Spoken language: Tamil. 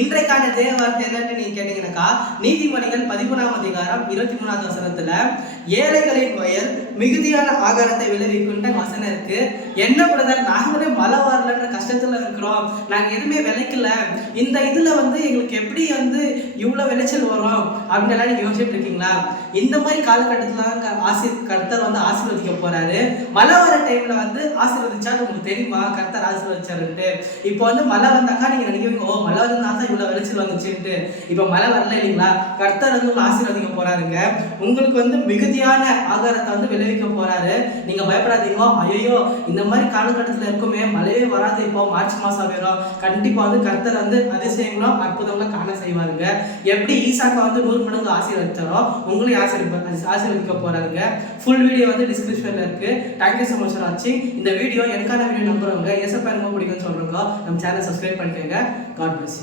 இன்றைக்கான தேவ வார்த்தை என்னன்னு நீங்க கேட்டீங்கன்னாக்கா, நீதிமொழிகள் 13ஆம் அதிகாரம் 23வது வசனத்துல ஏழைகளின் வயல் மிகுதியான ஆகாரத்தை விளைவிக்குன்ற வசனம் இருக்கு. என்ன பிரதர், நாங்களே மழை வரலன்ற கஷ்டத்துல இருக்கிறோம், நாங்க எதுவுமே விளைக்கல, இந்த இதுல எங்களுக்கு எப்படி இவ்வளவு விளைச்சல் வரும் அப்படின்னு எல்லாம் நீங்க யோசிச்சுட்டு இருக்கீங்களா? இந்த மாதிரி காலகட்டத்துல கர்த்தர் ஆசீர்வதிக்க போறாரு. மழை வர டைம்ல ஆசீர்வதிச்சா உங்களுக்கு தெரியுமா கர்த்தர் ஆசீர்வதிச்சாருன்ட்டு? இப்போ மழை வந்தாக்கா நீங்க நினைக்கிறீங்க, ஓ மழை வந்தா தான் இவ்வளவு விளைச்சல் வந்துச்சுன்ட்டு. இப்ப மழை வரல இல்லைங்களா, கர்த்தர் ஆசீர்வதிக்க போறாருங்க. உங்களுக்கு மிகுதியான ஆகாரத்தை விளைவிக்க போறாரு. நீங்க பயப்படாதீங்க. ஐயோ இந்த மாதிரி காலகட்டத்துல இருக்குமே, மழையே வராது, இப்போ மார்ச் மாசம் வரும், கண்டிப்பா கர்த்தர் அதிசயங்களும் அற்புதங்களும் காண செய்வாருங்க. எப்படி ஈசாக்கா 100 மடங்கு ஆசீர்வதிச்சாரோ உங்களையும் ஆசீர்வதிக்க போறாருங்க. ஃபுல் வீடியோ டிஸ்கிரிப்ஷன்ல இருக்கு. Thank you so much for watching. இந்த வீடியோ எனக்கான வீடியோ நம்புறவங்க ஏசப்பா ரொம்ப பிடிக்கும்னு சொல்றவங்க நம்ம சேனல் சப்ஸ்கிரைப் பண்ணிக்கோங்க. God bless you.